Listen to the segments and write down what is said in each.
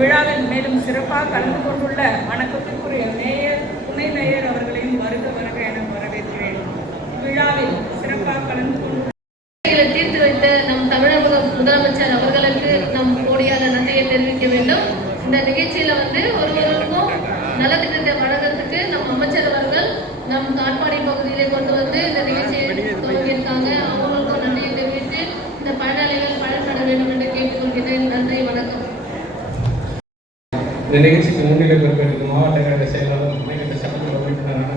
விழாவில் மேலும் சிறப்பாக கலந்து கொண்டுள்ள வணக்கத்திற்குரிய மேயர் துணை மேயர் அவர்களையும் வருக வருக என வரவேற்கிறேன். இவ்விழாவில் சிறப்பாக கலந்து கொண்டுள்ள தீர்த்து வைத்த நம் தமிழக முதலமைச்சர் அவர்கள் நம் கோடியான நன்றியை தெரிவிக்க வேண்டும் இந்த நிகழ்ச்சியில வந்து ஒருவருக்கும் நலத்திட்டத்தை வழங்குறதுக்கு நம் அமைச்சர் அவர்கள் நம் காட்பாடி பகுதியிலே கொண்டு வந்து இந்த நிகழ்ச்சியை துவங்கியிருக்காங்க அவங்களுக்கும் நன்றியை தெரிவித்து இந்த பயனாளிகள் பயன்பட வேண்டும் என்று கேட்டுக்கொள்கிறேன் நன்றி வணக்கம் இந்த நிகழ்ச்சிக்கு முன்னிலை பொறுப்பேற்கும் மாவட்ட கழக செயலாளர் மாநில சட்டமன்ற உறுப்பினரான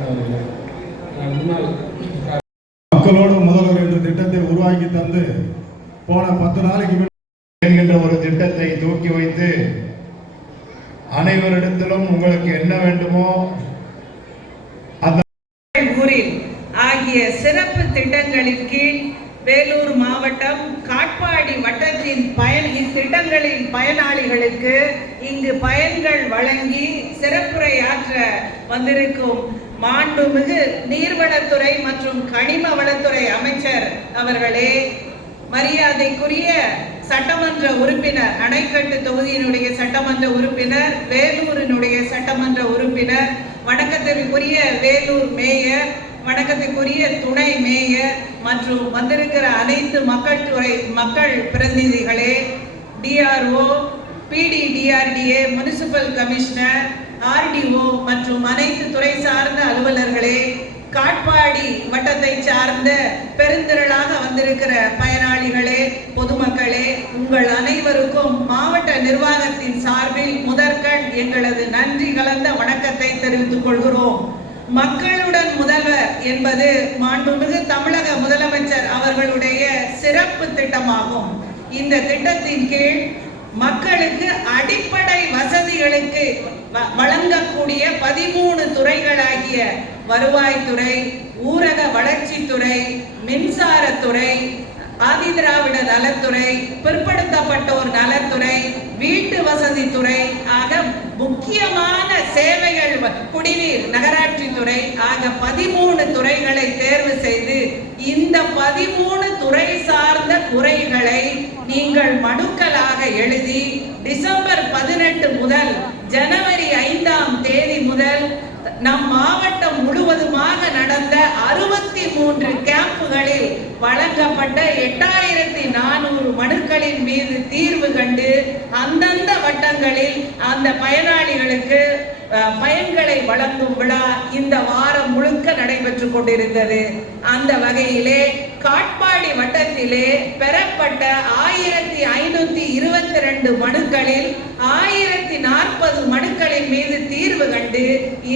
மக்களோடு முதல்வர் என்ற திட்டத்தை உருவாக்கி தந்து போன பத்து நாளைக்கு என்கின்ற ஒரு திட்டத்தை தூக்கி வைத்து அனைவரிடத்திலும் உங்களுக்கு என்ன வேண்டுமோ ஊரில் ஆகிய சிறப்பு திட்டங்களின் கீழ் வேலூர் மாவட்டம் காட்பாடி வட்டத்தின் பயன் இத்திட்டங்களின் பயனாளிகளுக்கு இங்கு பயன்கள் வழங்கி சிறப்புரையாற்ற வந்திருக்கும் மாண்புமிகு நீர்வளத்துறை மற்றும் கனிம வளத்துறை அமைச்சர் அவர்களே மரியாதைக்குரிய சட்டமன்ற உறுப்பினர் அணைக்கட்டு தொகுதியினுடைய சட்டமன்ற உறுப்பினர் வேலூரினுடைய சட்டமன்ற உறுப்பினர் வணக்கத்திற்குரிய வேலூர் மேயர் வணக்கத்துக்குரிய துணை மேயர் மற்றும் வந்திருக்கிற அனைத்து மக்கள் துறை மக்கள் பிரதிநிதிகளே DRO PDDRDA municipal commissioner RDO மற்றும் அனைத்து துறை சார்ந்த அலுவலர்களே காட்பாடி வட்டத்தை சார்ந்த பெருந்திரளாக வந்திருக்கிற பயனாளிகளே பொதுமக்களே உங்கள் அனைவருக்கும் மாவட்ட நிர்வாகத்தின் சார்பில் முதற்கண் எங்களது நன்றி கலந்த வணக்கத்தை தெரிவித்துக் கொள்கிறோம். மக்களுடன் முதல்வர் என்பது மாண்புமிகு தமிழக முதலமைச்சர் அவர்களுடைய சிறப்பு திட்டமாகும். இந்த திட்டத்தின் கீழ் மக்களுக்கு அடிப்படை வசதிகளுக்கு வ- வழங்கக்கூடிய பதிமூணு துறைகளாகிய வருவாய்த்துறை ஊரக வளர்ச்சித்துறை மின்சாரத்துறை ஆதிதிராவிட நலத்துறை பிற்படுத்தப்பட்டோர் நலத்துறை வீட்டு வசதி துறை ஆக முக்கியமான சேவைகள் வ- குடிநீர் நகராட்சி துறை ஆக பதிமூணு துறைகளை தேர்வு செய்து இந்த பதிமூணு துறை சார்ந்த குறைகளை நீங்கள் மனுக்களாக எழுதி டிசம்பர் பதினெட்டு முதல் ஜனவரி ஐந்தாம் தேதி முதல் நம் மாவட்டம் முழுவதுமாக நடந்த அறுபத்தி மூன்று கேம்புகளில் வழங்கப்பட்ட எட்டாயிரத்தி நானூறு மனுக்களின் மீது தீர்வு கண்டு அந்தந்த வட்டங்களில் அந்த பயனாளிகளுக்கு அஹ், பயன்களை வழங்கும் விழா இந்த வாரம் முழுக்க நடைபெற்று கொண்டிருந்தது. அந்த வகையிலே காட்பாடி வட்டத்திலே பெறப்பட்ட ஆயிரத்தி ஐநூத்தி இருபத்தி ரெண்டு மனுக்களில் ஆயிரத்தி நாற்பது மனுக்களின் மீது தீர்வு கண்டு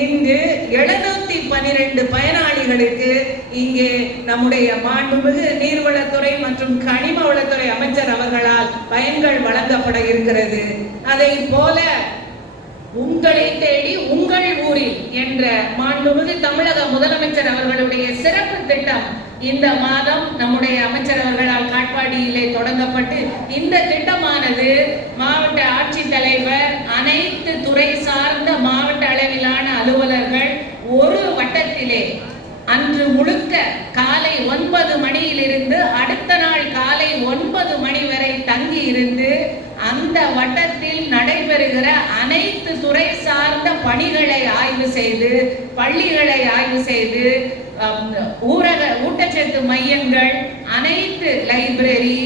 இங்கு எழுநூத்தி பனிரெண்டு பயனாளிகளுக்கு இங்கே நம்முடைய மாண்புமிகு நீர்வளத்துறை மற்றும் கனிம வளத்துறை அமைச்சர் அவர்களால் பயன்கள் வழங்கப்பட இருக்கிறது. அதை போல உங்களை தேடி உங்கள் ஊரில் என்ற மாண்புமிகு தமிழக முதலமைச்சர் அவர்களுடைய சிறப்பு திட்டம் இந்த மாதம் நம்முடைய அமைச்சர் அவர்களால் காட்பாடியிலே தொடங்கப்பட்டு இந்த திட்டமானது மாவட்ட ஆட்சித்தலைவர் அனைத்து துறை சார்ந்த மாவட்ட அளவிலான அலுவலர்கள் ஒரு வட்டத்திலே அன்று முழுக்க காலை ஒன்பது மணியிலிருந்து அடுத்த நாள் காலை ஒன்பது மணி வரை தங்கி இருந்து அந்த வட்டத்தில் நடைபெறுகிற அனைத்து துறை சார்ந்த பணிகளை ஆய்வு செய்து பள்ளிகளை ஆய்வு செய்து ஊரக ஊட்டச்சத்து மையங்கள் அனைத்து லைப்ரரி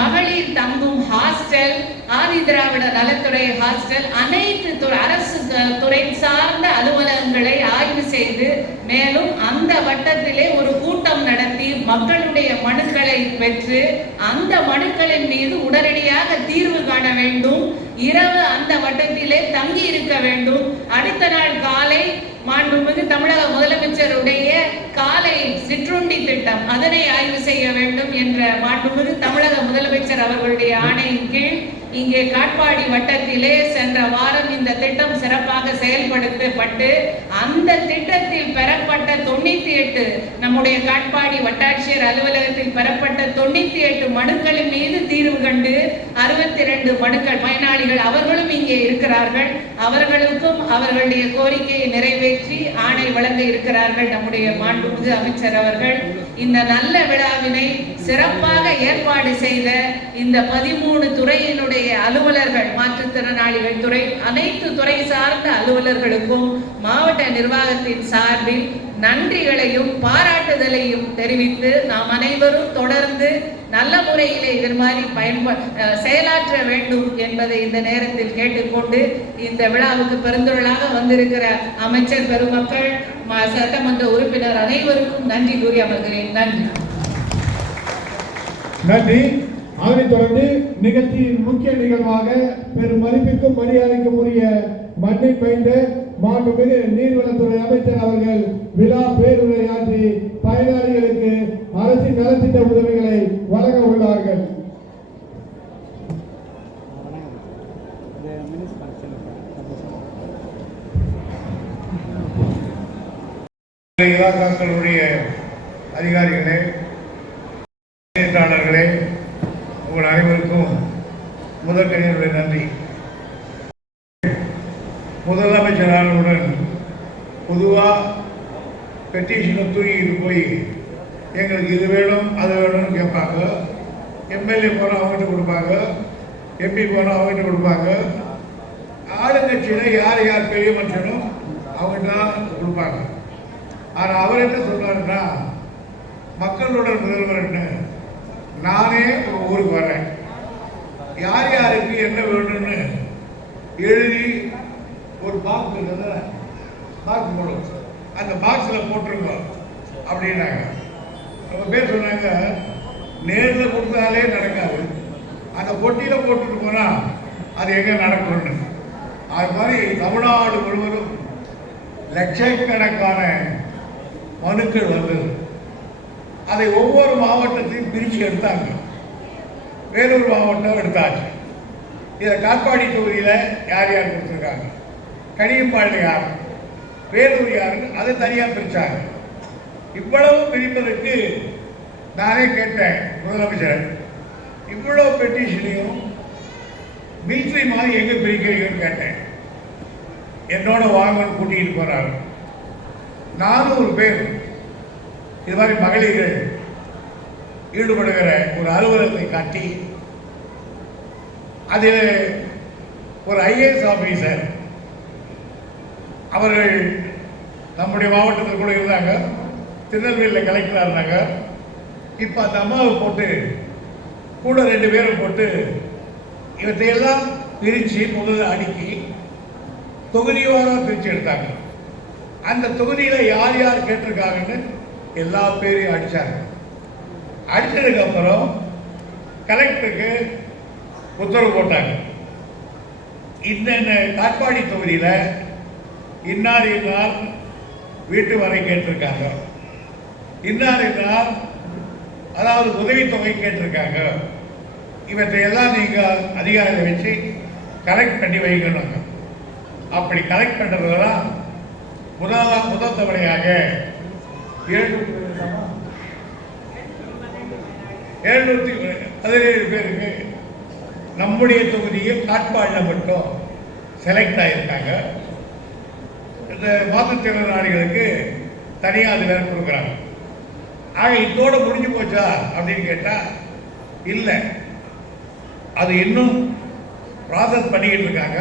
மகளிர் தங்கும் ஹாஸ்டல் ஆதி திராவிட நலத்துறை ஹாஸ்டல் அனைத்து அரசு துறை சார்ந்த அலுவலகங்களை ஆய்வு செய்து மேலும் அந்த வட்டத்திலே ஒரு கூட்டம் நடத்தி மக்களுடைய மனுக்களை பெற்று அந்த மனுக்களின் மீது உடனடியாக தீர்வு காண வேண்டும். இரவு அந்த வட்டத்திலே தங்கி இருக்க வேண்டும். அடுத்த நாள் காலை மாண்புமிகு தமிழக முதலமைச்சருடைய காலை சிற்றுண்டி திட்டம் அதனை ஆய்வு செய்ய வேண்டும் என்ற மாண்புமிகு தமிழக முதலமைச்சர் அவர்களுடைய ஆணையின் கீழ் இங்கே காட்பாடி வட்டத்திலே சென்ற வாரம் இந்த திட்டம் சிறப்பாக செயல்படுத்தப்பட்டு அந்த திட்டத்தில் பெறப்பட்ட தொண்ணூத்தி எட்டு நம்முடைய காட்பாடி வட்டாட்சியர் அலுவலகத்தில் பெறப்பட்ட தொண்ணூத்தி எட்டு மனுக்களின் மீது தீர்வு கண்டு அறுபத்தி ரெண்டு மனுக்கள் பயனாளிகள் அவர்களும் இங்கே இருக்கிறார்கள். அவர்களுக்கும் அவர்களுடைய கோரிக்கையை நிறைவேற்றி ஆணை வழங்க இருக்கிறார்கள் நம்முடைய மாண்புமிகு அமைச்சர் அவர்கள். இந்த நல்ல விழாவினை சிறப்பாக ஏற்பாடு செய்த இந்த பதிமூணு துறையினுடைய அலுவலர்கள் மாற்றுத்திறனாளிகள் துறை அனைத்து துறை சார்ந்த அலுவலர்களுக்கும் மாவட்ட நிர்வாகத்தின் சார்பில் நன்றிகளையும் பாராட்டுதலையும் தெரிவித்து நாம் அனைவரும் தொடர்ந்து நல்ல முறையிலே இது மாதிரி பயன்ப அஹ் செயலாற்ற வேண்டும் என்பதை இந்த நேரத்தில் கேட்டுக்கொண்டு இந்த விழாவுக்கு பெருந்தொருளாக வந்திருக்கிற அமைச்சர் பெருமக்கள் ம- சட்டமன்ற உறுப்பினர் அனைவருக்கும் நன்றி கூறி அமர்கிறேன். நன்றி. நன்றி. அதனைத் தொடர்ந்து நிகழ்ச்சியின் முக்கிய நிகழ்வாக பெரும் மதிப்பிற்கும் மரியாதைக்கும் உரிய மண்ணை பயின்ற மாண்புமிகு நீர்வளத்துறை அமைச்சர் அவர்கள் விழா பேருரையாற்றி பயனாளிகளுக்கு அரசின் நலத்திட்ட உதவிகளை வழங்க உள்ளார்கள். இலாக்காக்களுடைய அதிகாரிகள் செயலாளர்களே உங்கள் அனைவருக்கும் முதற்கணியுடைய நன்றி முதலமைச்சரானவுடன் பொதுவாக பெட்டிஷனை தூக்கிட்டு போய் எங்களுக்கு இது வேணும் அது வேணும்னு கேட்பாங்க. எம்எல்ஏ போனால் அவங்ககிட்ட கொடுப்பாங்க. எம்பி போனால் அவங்ககிட்ட கொடுப்பாங்க. ஆளுங்கட்சியில் யார் யார் பெரிய மனுஷனும் அவங்ககிட்ட தான் கொடுப்பாங்க. ஆனால் அவர் என்ன சொன்னாருன்னா மக்களோட முதல்வர்னு நானே ஊருக்கு வரேன் யார் யாருக்கு என்ன வேணும்னு எழுதி ஒரு பாக்ஸ் இருக்குது போடுவோம். சார் அந்த பாக்ஸில் போட்டிருக்கோம். அப்படின்னாங்க. ரொம்ப பேர் சொன்னாங்க நேரில் கொடுத்தாலே நடக்காது. அந்த பொட்டியில் போட்டுட்டு போனால் அது எங்கே நடக்கும்னு. அது மாதிரி தமிழ்நாடு முழுவதும் லட்சக்கணக்கான மனுக்கள் வந்தது. அதை ஒவ்வொரு மாவட்டத்தையும் பிரித்து எடுத்தாங்க. வேலூர் மாவட்டம் எடுத்தாச்சு. இதை காட்பாடி தொகுதியில் யார் யார் கொடுத்துருக்காங்க? கனியம்பாளையார் யார்? வேலூர் யாருன்னு அதை தனியாக பிரித்தாங்க இவ்வளவு பிரிப்பதற்கு நானே கேட்டேன் முதலமைச்சர். இவ்வளவு பெட்டிஷனையும் மிலிட்ரி மாதிரி எங்கே பிரிக்கிறீங்கன்னு கேட்டேன். என்னோட வாங்கன்னு கூட்டிகிட்டு போகிறாங்க நானூறு பேர் இது மாதிரி மகளிர்கள் ஈடுபடுகிற ஒரு அலுவலகத்தை காட்டி அதில் ஒரு ஐஏஎஸ் ஆஃபீஸர் அவர்கள் நம்முடைய மாவட்டத்தில் கூட இருந்தாங்க. திருநெல்வேலியில் கலெக்டராக இருந்தாங்க. இப்போ அந்த அம்மாவை போட்டு கூட ரெண்டு பேரும் போட்டு இவற்றையெல்லாம் பிரித்து முதல்ல அடுக்கி தொகுதியோராக பிரித்து எடுத்தாங்க. அந்த தொகுதியில் யார் யார் கேட்டிருக்காங்கன்னு எல்லா பேரையும் அடித்தாங்க அடித்ததுக்கப்புறம் கலெக்டருக்கு உத்தரவு போட்டாங்க. இந்த காட்பாடி தொகுதியில் இன்னார் என்றால் வீட்டு வரை கேட்டிருக்காங்க. இன்னார் என்றால் அதாவது உதவித்தொகை கேட்டிருக்காங்க. இவற்றையெல்லாம் நீங்கள் அதிகாரியை வச்சு கலெக்ட் பண்ணி வைக்கணுங்க. அப்படி கலெக்ட் பண்ணுறதெல்லாம் முதலாம் முதல் தவணையாக எழுநூற்றி எழுநூத்தி பதினேழு பேருக்கு நம்முடைய தொகுதியில் காட்பாடில் மட்டும் செலக்ட் ஆகியிருக்காங்க இந்த மாற்றுத்திறனாளிகளுக்கு தனியாக அது வேலை கொடுக்குறாங்க. ஆக இதோட முடிஞ்சு போச்சா அப்படின்னு கேட்டால் இல்லை. அது இன்னும் ப்ராசஸ் பண்ணிக்கிட்டு இருக்காங்க.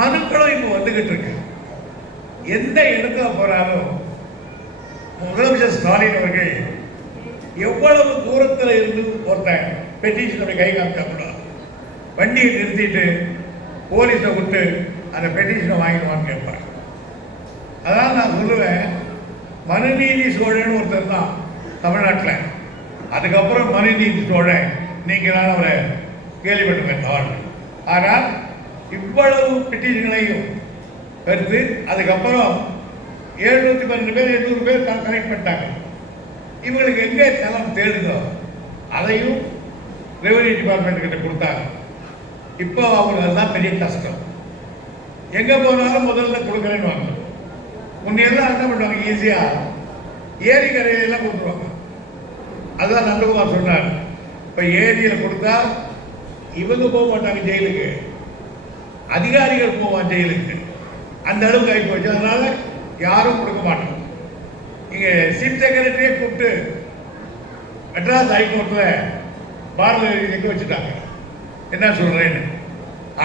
மனுக்களும் இப்போ வந்துக்கிட்டு இருக்கு. எந்த இடத்துல போகிறாலும் முதலமைச்சர் ஸ்டாலின் அவர்கள் எவ்வளவு தூரத்தில் இருந்து ஒருத்தன் பெட்டிஷனை கை காமிச்சா கூட வண்டியை நிறுத்திட்டு போலீஸை விட்டு அந்த பெட்டிஷனை வாங்கிடுவான்னு கேட்பாங்க அதான் நான் சொல்லுவேன் மனுநீதி சோழன் ஒருத்தர் தான் தமிழ்நாட்டில். அதுக்கப்புறம் மனுநீதி சோழன். நீங்கள் தான் அவரை கேள்விப்பட்டிருக்கேன் தவறு ஆனால் இவ்வளவு பெட்டிஷன்களையும் எடுத்து அதுக்கப்புறம் எழுநூற்றி பன்னெண்டு பேர் எண்ணூறு பேர் கலெக்ட் பண்ணிட்டாங்க. இவங்களுக்கு எங்கே தளம் தேடுதோ அதையும் ரெவன்யூ டிபார்ட்மெண்ட் கிட்ட கொடுத்தாங்க. இப்போ அவங்களுக்கு அதுதான் பெரிய கஷ்டம். எங்கே போனாலும் முதல்ல கொடுக்குறேன்னு வாங்க முன்னெல்லாம் என்ன பண்ணுவாங்க? ஈஸியாக ஏரி கரையிலாம் கொடுத்துருவாங்க அதுதான் நந்தகுமார் சொன்னார் இப்போ ஏரியில் கொடுத்தா இவங்க போக மாட்டாங்க ஜெயிலுக்கு. அதிகாரிகள் போவான் ஜெயிலுக்கு. அந்த அளவுக்கு ஆகி போச்சு. அதனால யாரும் கொடுக்க மாட்டோம் இங்கே சீஃப் செக்ரட்டரியே கூப்பிட்டு மெட்ராஸ் ஹைகோர்ட்டில் பாரத நிற்க வச்சுட்டாங்க. என்ன சொல்றேன்னு?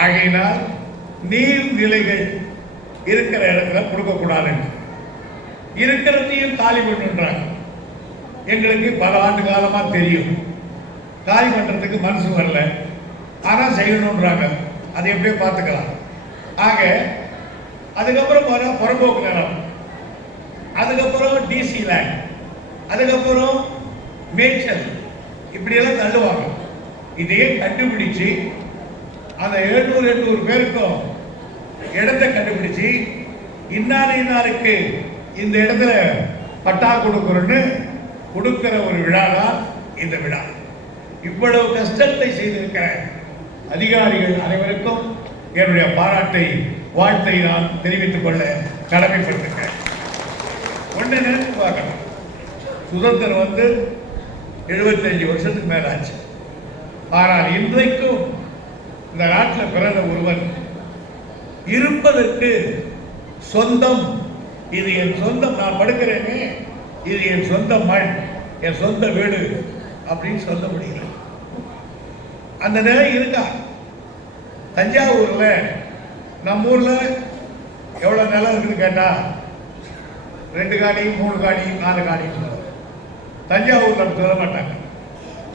ஆகையினால் நீர்நிலைகள் இருக்கிற இடத்துல கொடுக்கக்கூடாதுன்னு. இருக்கிறதையும் காலி பண்ணுன்றாங்க. எங்களுக்கு பல ஆண்டு காலமாக தெரியும். காலி பண்ணுறதுக்கு மனசு வரல. ஆனால் செய்யணுன்றாங்க. அதை எப்படியோ பார்த்துக்கலாம். ஆக அதுக்கப்புறம் போகிற புறம்போக்கு நிலம். அதுக்கப்புறம் டிசி லேண்ட் அதுக்கப்புறம் மேய்ச்சல். இப்படியெல்லாம் தள்ளுவாங்க. இதையே கண்டுபிடிச்சு அந்த எழுநூறு எண்ணூறு பேருக்கும் இடத்தை கண்டுபிடிச்சு இன்னார் இன்னாருக்கு இந்த இடத்துல பட்டா கொடுக்குறோன்னு கொடுக்கிற ஒரு விழா தான் இந்த விழா. இவ்வளவு கஷ்டத்தை செய்திருக்கிற அதிகாரிகள் அனைவருக்கும் என்னுடைய பாராட்டை வாழ்த்தை நான் தெரிவித்துக் கொள்ள கடமைப்பட்டிருக்கிறேன் ஒன்று நினைத்து பார்க்கணும். சுதந்திரம் வந்து 75 வருஷத்துக்கு மேலாச்சு. ஆனால் இன்றைக்கும் இந்த நாட்டில் பிறந்த ஒருவன் இருப்பதற்கு சொந்தம். இது என் சொந்தம் நான் படுக்கிறேனே. இது என் சொந்த மண் என் சொந்த வீடு அப்படின்னு சொல்ல முடியல. அந்த நிலை இருக்கா? தஞ்சாவூர்ல நம்ம ஊர்ல எவ்வளவு நிலம் இருக்குன்னு கேட்டா ரெண்டு காணி மூணு காணி நாலு காணி தஞ்சாவூர்ல அப்படி சொல்ல மாட்டாங்க.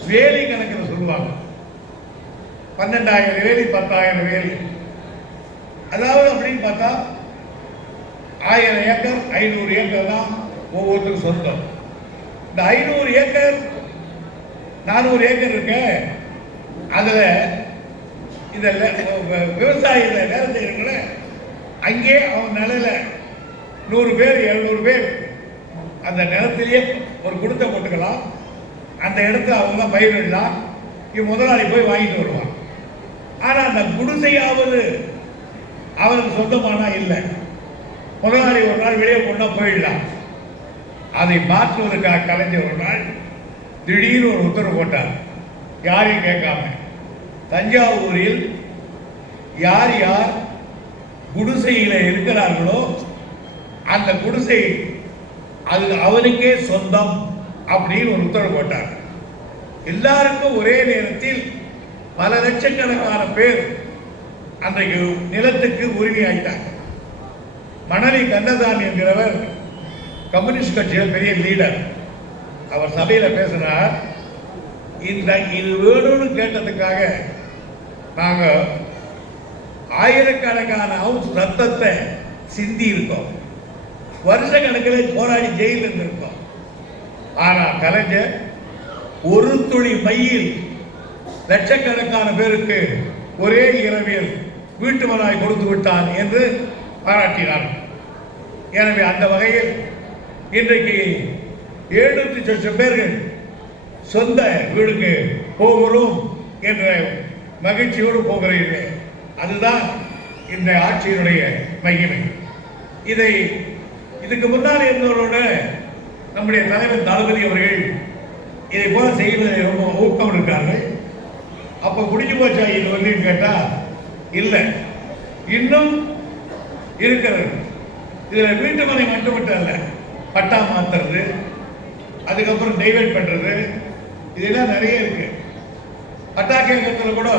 வேலி கணக்கில் சொல்லுவாங்க. பன்னெண்டாயிரம் வேலி பத்தாயிரம் வேலி. அதாவது அப்படின்னு பார்த்தா ஆயிரம் ஏக்கர் ஐநூறு ஏக்கர் தான் ஒவ்வொருத்தருக்கும் சொந்தம். இந்த ஐநூறு ஏக்கர் நானூறு ஏக்கர் இருக்கு அதில் இந்த விவசாயில வேலை செய்யறவங்கள அங்கே அவன் நிலையில நூறு பேர் எழுநூறு பேர் அந்த நிலத்திலேயே ஒரு குடுத்தை போட்டுக்கலாம். அந்த இடத்துல அவங்க பயிரிடலாம். இவன் முதலாளி போய் வாங்கிட்டு வருவான் ஆனால் அந்த குடிசையாவது அவருக்கு சொந்தமானா இல்லை. முதலாளி ஒரு நாள் வெளியே கொண்டா போயிடலாம். அதை மாற்றுவதற்காக கலைஞர் ஒரு நாள் திடீர்னு ஒரு உத்தரவு போட்டார். யாரையும் கேட்காம. தஞ்சாவூரில் யார் யார் குடிசையில் இருக்கிறார்களோ அந்த குடிசை அது அவனுக்கே சொந்தம் அப்படின்னு ஒரு உத்தரவு போட்டார். எல்லாருக்கும் ஒரே நேரத்தில் பல லட்சக்கணக்கான பேர் அன்றைக்கு நிலத்துக்கு உரிமை ஆயிட்டாங்க. மணலி கந்தசாமி என்கிறவர் கம்யூனிஸ்ட் கட்சியில் பெரிய லீடர் அவர் சபையில் பேசினார். இந்த இது வேணும்னு கேட்டதுக்காக நாங்கள் ஆயிரக்கணக்கான அவுன்ஸ் ரத்தத்தை சிந்தி இருக்கோம் வருஷ கணக்கில் போராடி ஜெயிலில் இருந்திருக்கோம். ஆனால் கலைஞர் ஒரு துளி மையில் லட்சக்கணக்கான பேருக்கு ஒரே இரவில் வீட்டுமனாய் கொடுத்து விட்டான் என்று பாராட்டினார். எனவே அந்த வகையில் இன்றைக்கு எழுநூத்தி லட்சம் பேர்கள் சொந்த வீடுக்கு போகிறோம் என்ற மகிழ்ச்சியோடு போகிறீர்கள். அதுதான் இந்த ஆட்சியினுடைய மகிமை. இதை இதுக்கு முன்னால் இருந்தவரோட நம்முடைய தலைவர் தளபதி அவர்கள் இதை போல செய்வதை ரொம்ப ஊக்கம் இருக்கார்கள். அப்போ முடிஞ்சு போச்சா இது வந்து கேட்டால் இல்லை. இன்னும் இருக்கிறது. இதில் வீட்டு மனை மட்டுமட்டும் அல்ல பட்டா மாத்துறது அதுக்கப்புறம் டைவர்ட் பண்ணுறது இதெல்லாம் நிறைய இருக்கு. பட்டா கேட்கறதுல கூட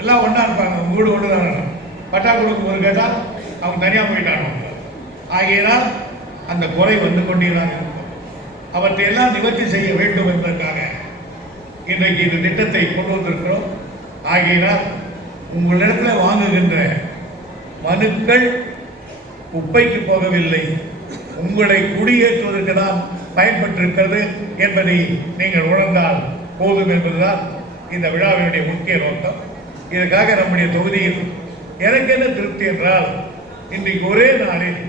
எல்லாம் ஒன்றா இருப்பாங்க. உங்க வீடு ஒன்று தான் பட்டா கொடுக்கும் போது கேட்டால் அவங்க தனியாக போயிட்டாங்க ஆகையினால் அந்த குறை வந்து கொண்டேதான் இருக்கும். அவற்றையெல்லாம் நிவர்த்தி செய்ய வேண்டும் என்பதற்காக இன்றைக்கு இந்த திட்டத்தை கொண்டு வந்திருக்கிறோம். ஆகையினால் உங்களிடத்தில் வாங்குகின்ற மனுக்கள் குப்பைக்கு போகவில்லை. உங்களை குடியேற்றுவதற்கு தான் பயன்பட்டிருக்கிறது என்பதை நீங்கள் உணர்ந்தால் போதும் என்பதுதான் இந்த விழாவினுடைய முக்கிய நோக்கம். இதற்காக நம்முடைய தொகுதியில் எனக்கு என்ன திருப்தி என்றால் இன்றைக்கு ஒரே நாளில்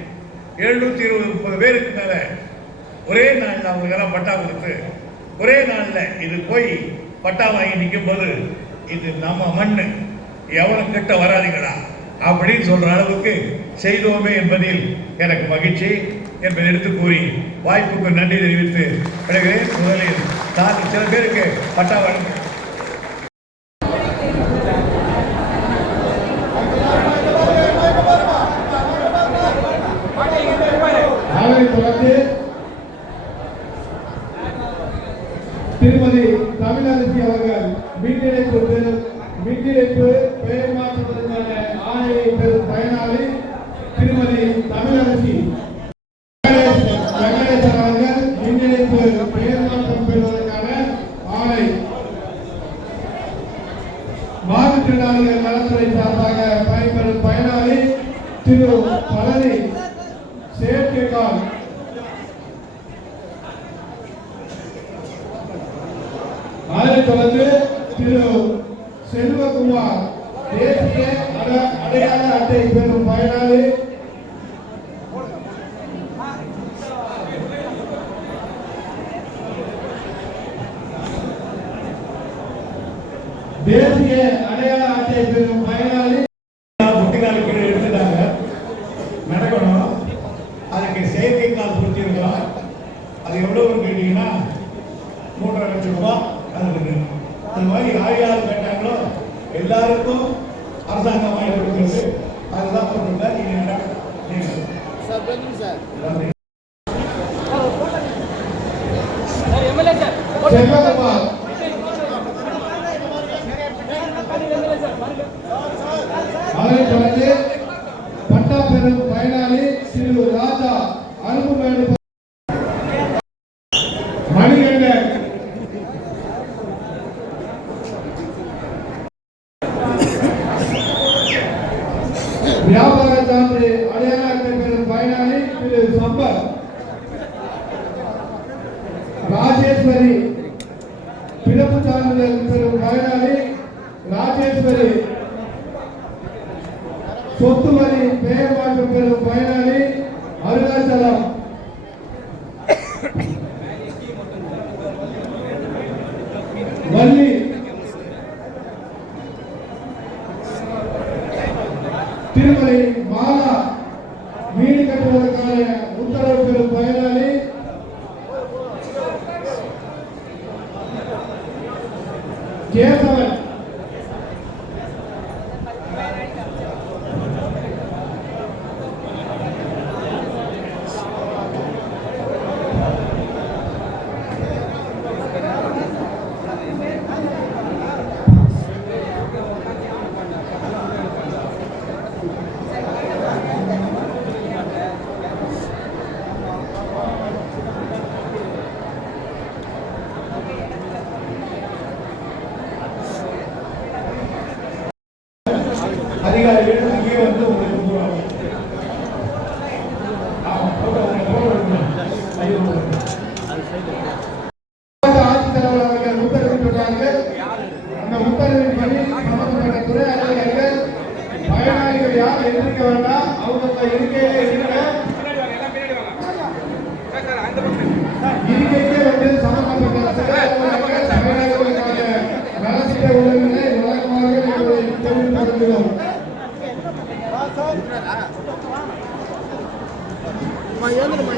எழுநூத்தி இருபது முப்பது பேருக்கு மேல ஒரே நாளில் அவங்களுக்கெல்லாம் பட்டா கொடுத்து ஒரே நாளில் இது போய் பட்டா வாங்கி நிற்கும் போது இது நம்ம மண்ணு. எவனும் கிட்ட வராதிங்களா அப்படின்னு சொல்ற அளவுக்கு செய்தோமே என்பதில் எனக்கு மகிழ்ச்சி என்பதை எடுத்து கூறி வாய்ப்புக்கு நன்றி தெரிவித்து விலகிறேன் முதலில் நான் சில பேருக்கு பட்டா வழங்க பயனாளி திருமதி தமிழக தேசிய அடையாள அட்டை பெறும் பயனாளர் పైన శ్రీలు రాజా అనుభవమైన வள்ளி. திருமலை மாலா. ಮಾ ಏನು ಮಾ